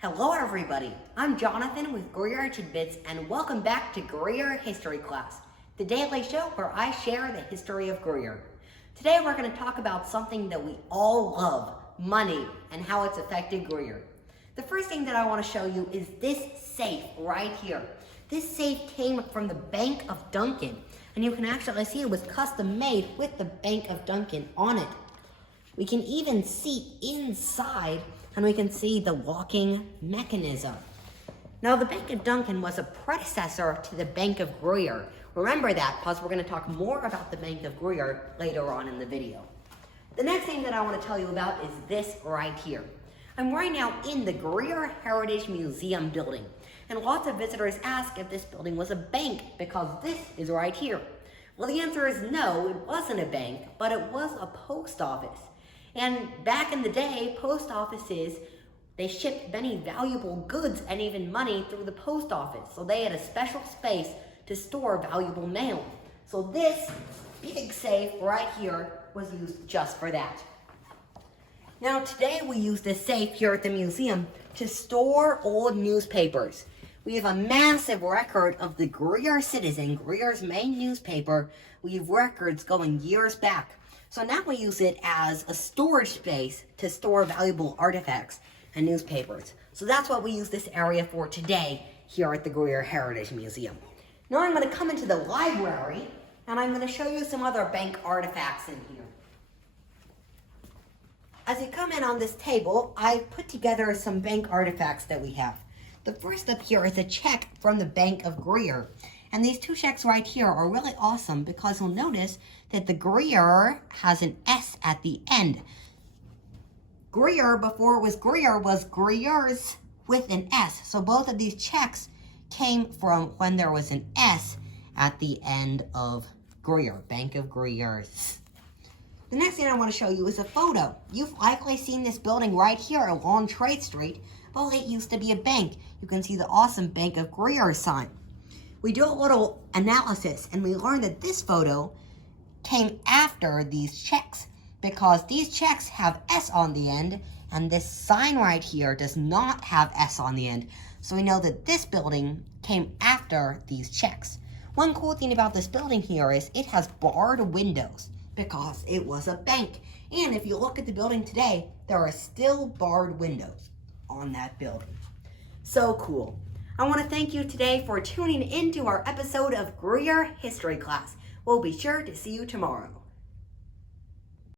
Hello everybody, I'm Jonathan with Greer Tidbits and welcome back to Greer History Class, the daily show where I share the history of Greer. Today we're going to talk about something that we all love, money, and how it's affected Greer. The first thing that I want to show you is this safe right here. This safe came from the Bank of Duncan, and you can actually see it was custom made with the Bank of Duncan on it. We can even see inside, and we can see the locking mechanism. Now, the Bank of Duncan was a predecessor to the Bank of Greer. Remember that, because we're going to talk more about the Bank of Greer later on in the video. The next thing that I want to tell you about is this right here. I'm right now in the Greer Heritage Museum building, and lots of visitors ask if this building was a bank because this is right here. Well, the answer is no, it wasn't a bank, but it was a post office. And back in the day, post offices, they shipped many valuable goods and even money through the post office. So they had a special space to store valuable mail. So this big safe right here was used just for that. Now today we use this safe here at the museum to store old newspapers. We have a massive record of the Greer Citizen, Greer's main newspaper. We have records going years back. So now we use it as a storage space to store valuable artifacts and newspapers. So that's what we use this area for today here at the Greer Heritage Museum. Now I'm going to come into the library and I'm going to show you some other bank artifacts in here. As you come in on this table, I've put together some bank artifacts that we have. The first up here is a check from the Bank of Greer. And these two checks right here are really awesome because you'll notice that the Greer has an S at the end. Greer, before it was Greer, was Greer's with an S. So both of these checks came from when there was an S at the end of Greer, Bank of Greer's. The next thing I want to show you is a photo. You've likely seen this building right here along Trade Street. Well, it used to be a bank. You can see the awesome Bank of Greer sign. We do a little analysis and we learned that this photo came after these checks because these checks have S on the end and this sign right here does not have S on the end. So we know that this building came after these checks. One cool thing about this building here is it has barred windows because it was a bank. And if you look at the building today, there are still barred windows on that building. So cool. I want to thank you today for tuning into our episode of Greer History Class. We'll be sure to see you tomorrow.